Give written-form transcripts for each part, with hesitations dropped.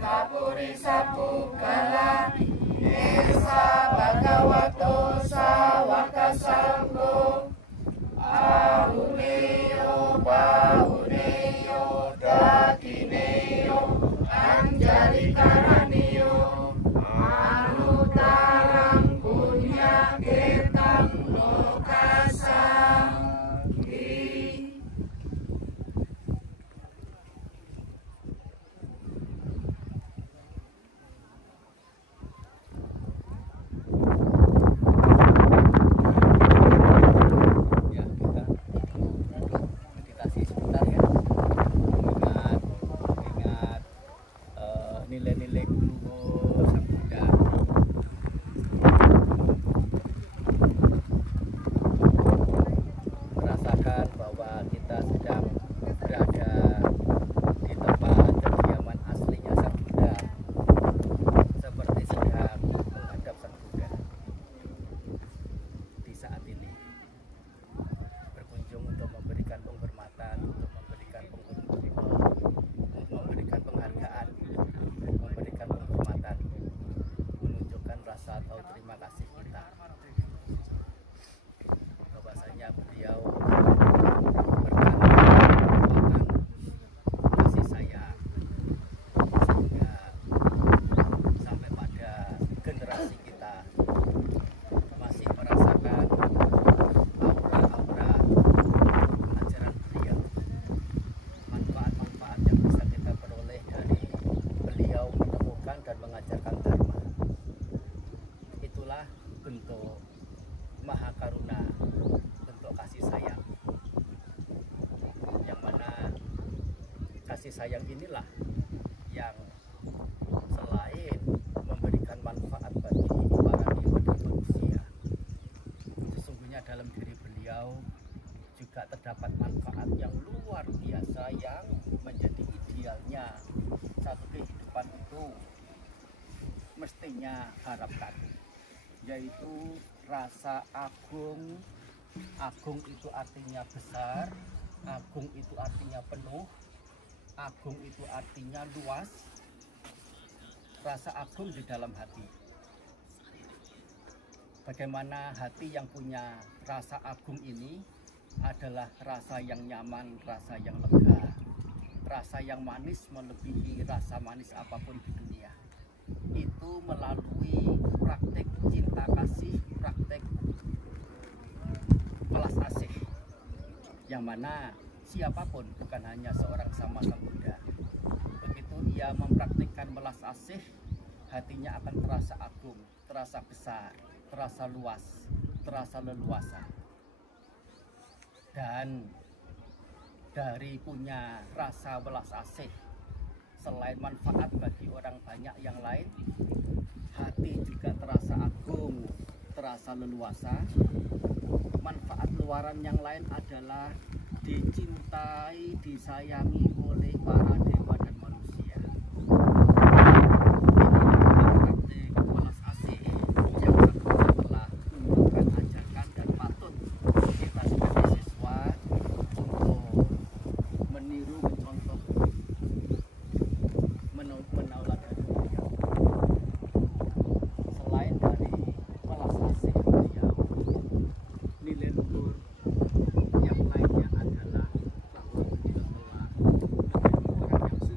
Kapuri Sapugala Esa Bhagavato Sawakasanggo Ahuneyo Bahuneyo Dakineyo Anjali Karaniyo Anutarang Punya Ketang Lokasang nilai-nilai luhur Sang Buddha. Merasakan bahwa kita sedang berada di tempat kediaman aslinya Sang Buddha, seperti sedang menghadap Sang Buddha di saat ini, berkunjung untuk memberikan penghormatan, untuk memberikan penghargaan, memberikan penghormatan, menunjukkan rasa atau terima kasih kita bahwasanya beliau berkekuatan kasih sayang sehingga sampai pada generasi kita masih merasakan aura-aura ajaran beliau, manfaat-manfaat yang bisa kita peroleh dari beliau menemukan dan mengajarkan dharma. Itulah bentuk maha karuna, bentuk kasih sayang, yang mana kasih sayang inilah yang selain memberikan manfaat bagi para dewa dan manusia, sesungguhnya dalam diri beliau juga terdapat manfaat yang luar biasa yang menjadi idealnya satu kehidupan itu mestinya harapkan, yaitu rasa agung. Agung itu artinya besar, agung itu artinya penuh, agung itu artinya luas. Rasa agung di dalam hati. Bagaimana hati yang punya rasa agung ini adalah rasa yang nyaman, rasa yang lega, rasa yang manis melebihi rasa manis apapun di dunia. Itu melalui praktek cinta kasih, praktek welas asih, yang mana siapapun, bukan hanya seorang sama Sang Buddha, begitu ia mempraktikkan welas asih, hatinya akan terasa agung, terasa besar, terasa luas, terasa leluasa. Dan dari punya rasa welas asih, selain manfaat bagi orang banyak yang lain, hati juga terasa agung, terasa leluasa. Manfaat luaran yang lain adalah dicintai, disayangi oleh para dewa dan manusia. Praktik welas asih yang Sang Buddha telah menunjukkan, ajarkan, dan patut kita sebagai siswa untuk meniru, mencontoh, menauladakan beliau. Selain dari welas asih beliau, nilai luhur yang lainnya adalah bahwa beliau telah menjadi orang yang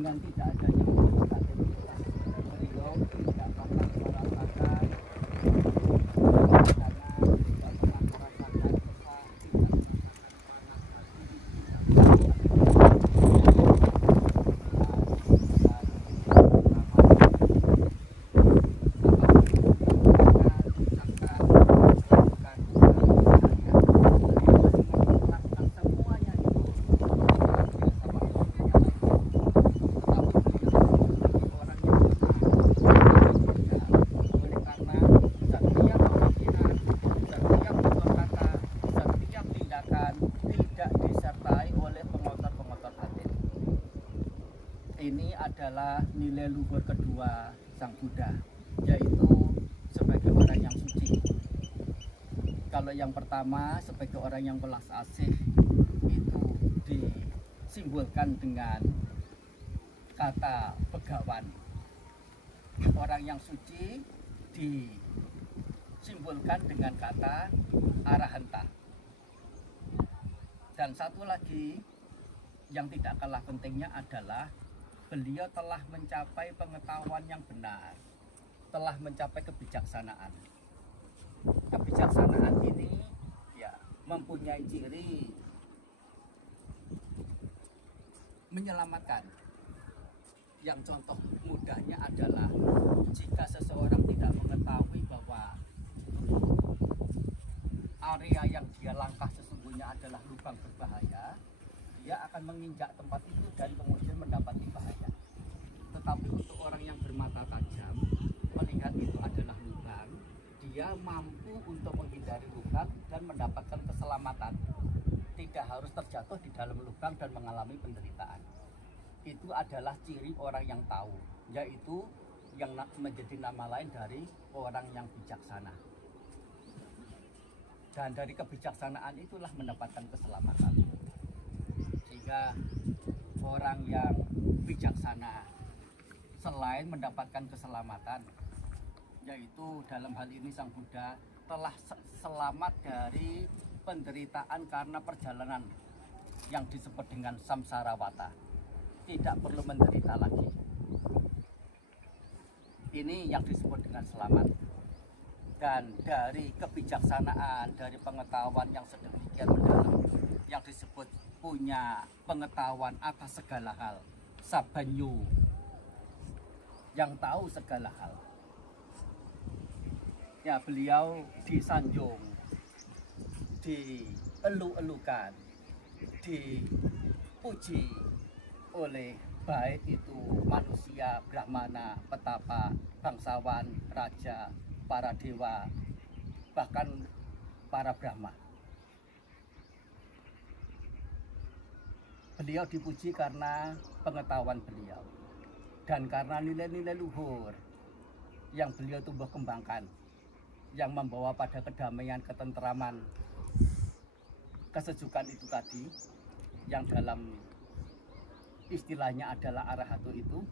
dengan tidak adanya majelis taklim itulah beliau tidak pernah merasakan karena tidak pernah merasakan sesak, tidak disertai oleh pengotor-pengotor batin. Ini adalah nilai luhur kedua Sang Buddha, yaitu sebagai orang yang suci. Kalau yang pertama sebagai orang yang belas asih itu disimbolkan dengan kata begawan. Orang yang suci disimbolkan dengan kata arahanta. Dan satu lagi yang tidak kalah pentingnya adalah beliau telah mencapai pengetahuan yang benar, telah mencapai kebijaksanaan. Kebijaksanaan ini ya mempunyai ciri menyelamatkan. Yang contoh mudahnya adalah jika seseorang tidak mengetahui bahwa area yang dia langkah sesungguhnya adalah lubang berbahaya, dia akan menginjak tempat itu dan kemudian mendapati bahaya. Tetapi untuk orang yang bermata tajam, melihat itu adalah lubang, dia mampu untuk menghindari lubang dan mendapatkan keselamatan. Tidak harus terjatuh di dalam lubang dan mengalami penderitaan. Itu adalah ciri orang yang tahu, yaitu yang menjadi nama lain dari orang yang bijaksana. Dan dari kebijaksanaan itulah mendapatkan keselamatan. Sehingga orang yang bijaksana selain mendapatkan keselamatan, yaitu dalam hal ini Sang Buddha telah selamat dari penderitaan karena perjalanan yang disebut dengan samsarawata. Tidak perlu menderita lagi. Ini yang disebut dengan selamat. Dan dari kebijaksanaan, dari pengetahuan yang sedemikian mendalam, yang disebut punya pengetahuan atas segala hal, sabanyu, yang tahu segala hal. Ya, beliau disanjung, dielu-elukan, dipuji oleh baik itu manusia, brahmana, petapa, bangsawan, raja, para dewa, bahkan para brahma. Beliau dipuji karena pengetahuan beliau dan karena nilai-nilai luhur yang beliau tumbuh kembangkan, yang membawa pada kedamaian, ketenteraman, kesejukan itu tadi, yang dalam istilahnya adalah arahatu itu,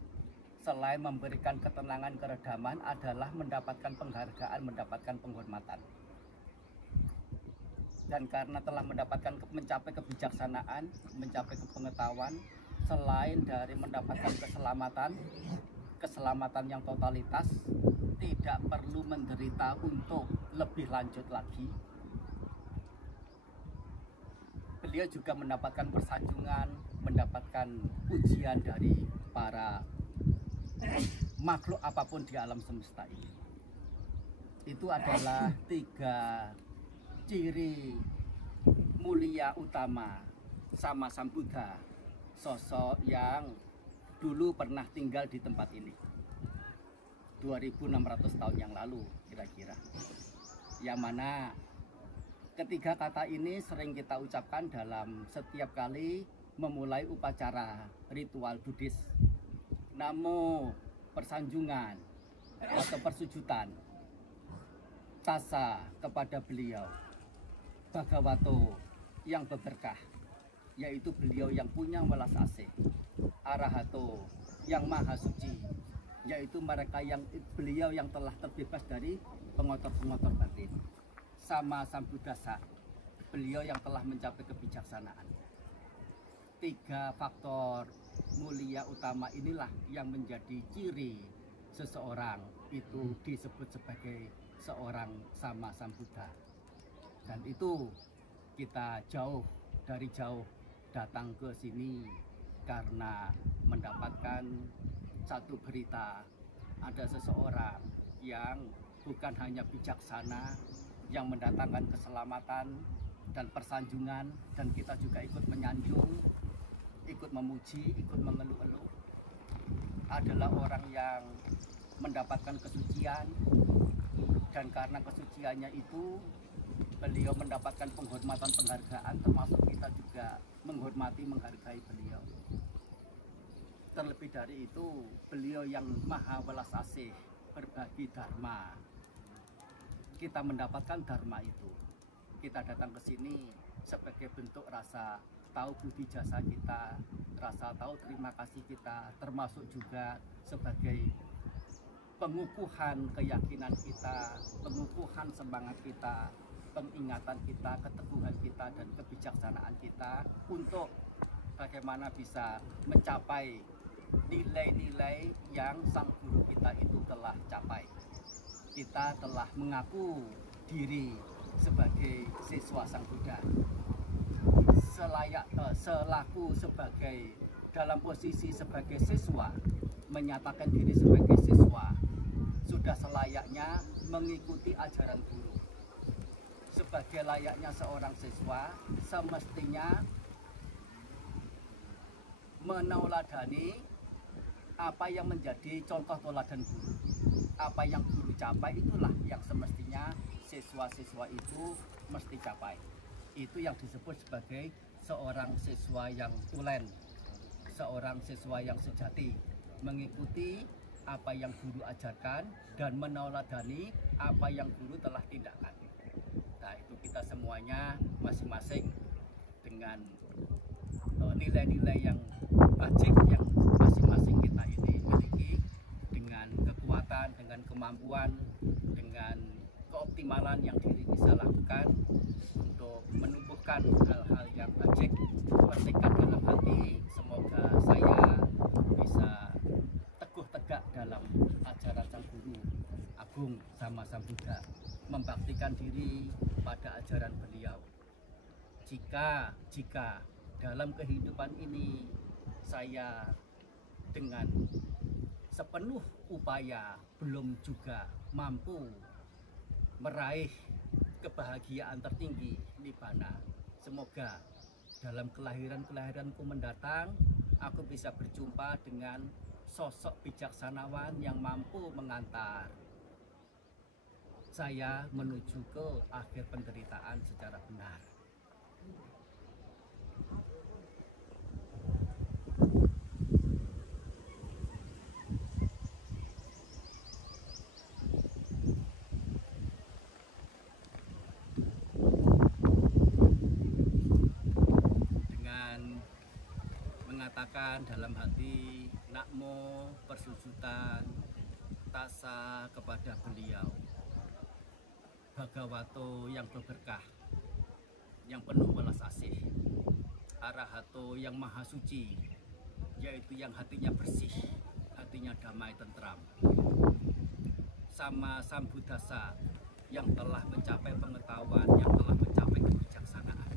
selain memberikan ketenangan, keredaman, adalah mendapatkan penghargaan, mendapatkan penghormatan. Dan karena telah mencapai kebijaksanaan, mencapai pengetahuan, selain dari mendapatkan keselamatan yang totalitas, tidak perlu menderita untuk lebih lanjut lagi. Beliau juga mendapatkan persanjungan, mendapatkan pujian dari para makhluk apapun di alam semesta ini. Itu adalah 3 ciri mulia utama sama Sang Buddha, sosok yang dulu pernah tinggal di tempat ini 2600 tahun yang lalu kira-kira. Yang mana ketiga kata ini sering kita ucapkan dalam setiap kali memulai upacara ritual Buddhis. Namo, persanjungan atau persujudan, tasa kepada beliau, Bhagavato yang berberkah, yaitu beliau yang punya welas asih, Arahato yang maha suci, yaitu beliau yang telah terbebas dari pengotor-pengotor batin, sama Sambuddhasa, beliau yang telah mencapai kebijaksanaan. 3 faktor mulia utama inilah yang menjadi ciri seseorang itu disebut sebagai seorang Sama Sambuddha. Dan itu kita dari jauh datang ke sini karena mendapatkan satu berita, ada seseorang yang bukan hanya bijaksana, yang mendatangkan keselamatan dan persanjungan, dan kita juga ikut menyanjung, ikut memuji, ikut mengeluh-eluh. Adalah orang yang mendapatkan kesucian, dan karena kesuciannya itu beliau mendapatkan penghormatan, penghargaan, termasuk kita juga menghormati, menghargai beliau. Terlebih dari itu, beliau yang maha welas asih, berbagi dharma. Kita mendapatkan dharma itu. Kita datang ke sini sebagai bentuk rasa tahu budi jasa kita, rasa tahu terima kasih kita, termasuk juga sebagai pengukuhan keyakinan kita, pengukuhan semangat kita, pengingatan kita, keteguhan kita, dan kebijaksanaan kita untuk bagaimana bisa mencapai nilai-nilai yang sang guru kita itu telah capai. Kita telah mengaku diri sebagai siswa Sang Buddha, selaku sebagai dalam posisi sebagai siswa, menyatakan diri sebagai siswa, sudah selayaknya mengikuti ajaran guru. Sebagai layaknya seorang siswa, semestinya menauladani apa yang menjadi contoh teladan guru. Apa yang guru capai, itulah yang semestinya siswa-siswa itu mesti capai. Itu yang disebut sebagai seorang siswa yang tulen, seorang siswa yang sejati, mengikuti apa yang guru ajarkan dan menauladani apa yang guru telah tindakkan. Nah, itu kita semuanya masing-masing dengan nilai-nilai yang bajik yang masing-masing kita ini miliki, dengan kekuatan, dengan kemampuan, dengan keoptimalan yang diri bisa lakukan untuk menumbuhkan hal-hal yang bajik, bersihkan dalam hati. Semoga saya bisa teguh tegak dalam ajaran Sang Guru Agung Sama Sambuddha, membaktikan diri pada ajaran beliau. Jika dalam kehidupan ini saya dengan sepenuh upaya belum juga mampu meraih kebahagiaan tertinggi nibbana, semoga dalam kelahiranku mendatang aku bisa berjumpa dengan sosok bijaksanawan yang mampu mengantar saya menuju ke akhir penderitaan secara benar. Mengatakan dalam hati nakmo, persujudan tasa kepada beliau, Bhagavato yang berberkah, yang penuh welas asih, Arahato yang maha suci, yaitu yang hatinya bersih, hatinya damai tentram, Sama Sambuddhasa yang telah mencapai pengetahuan, yang telah mencapai kebijaksanaan,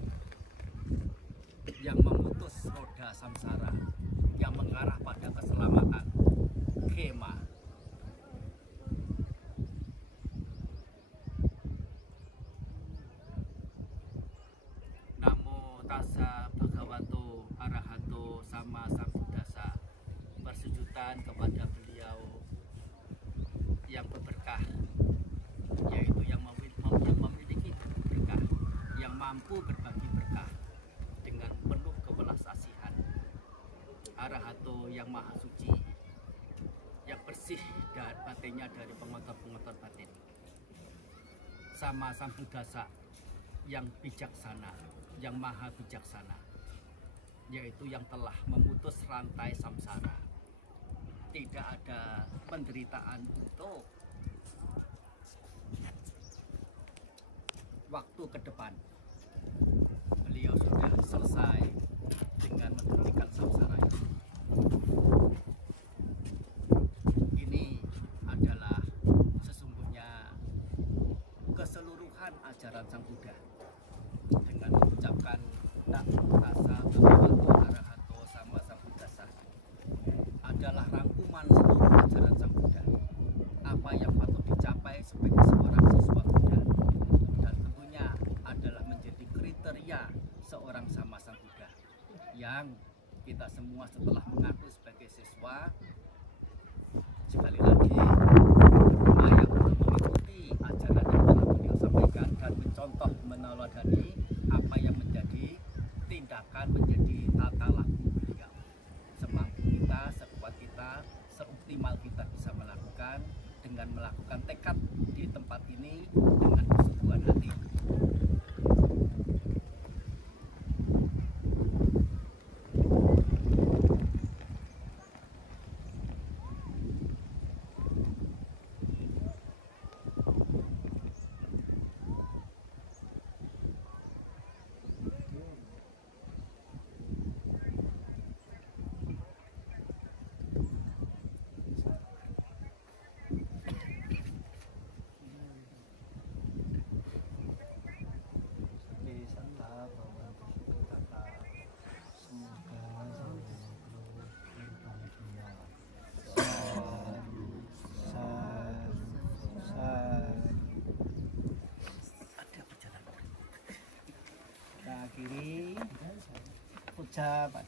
yang memutus roda samsara, yang mengarah pada keselamatan, khema. Namo tassa bhagavato arahato sama sambuddhasa. Persujudan kepada beliau yang berberkah, yaitu yang memiliki berkah, yang mampu berbagi berkah dengan penuh kewelas asihan. Arahato yang maha suci, yang bersih dan batinnya dari pengotor-pengotor batin. Sama Sambuddhasa yang bijaksana, yang maha bijaksana, yaitu yang telah memutus rantai samsara. Tidak ada penderitaan untuk waktu ke depan. Beliau sudah selesai dengan menghentikan samsara ini. sekarang kita semua setelah mengaku sebagai siswa, sekali lagi berupaya untuk mengikuti ajaran yang telah beliau sampaikan dan mencontoh meneladani apa yang menjadi tindakan, menjadi tata laku beliau. Semampu kita, sekuat kita, seoptimal kita bisa melakukan dengan melakukan tekad di tempat ini dengan kesungguhan hati. Kita akhiri ucapan